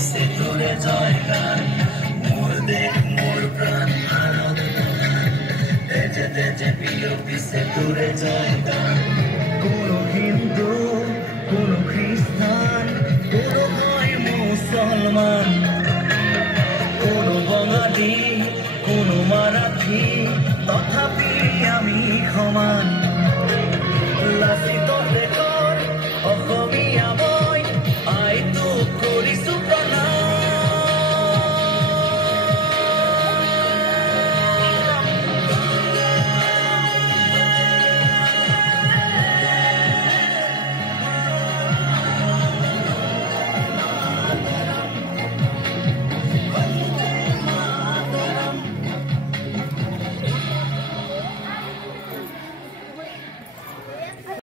পিছে তোরে জয়গান মোর দেহ মোর প্রাণ আরাধনাগান তেজে তেজে প্রিয় পিছে তোরে জয়গান কোনো হিন্দু কোনো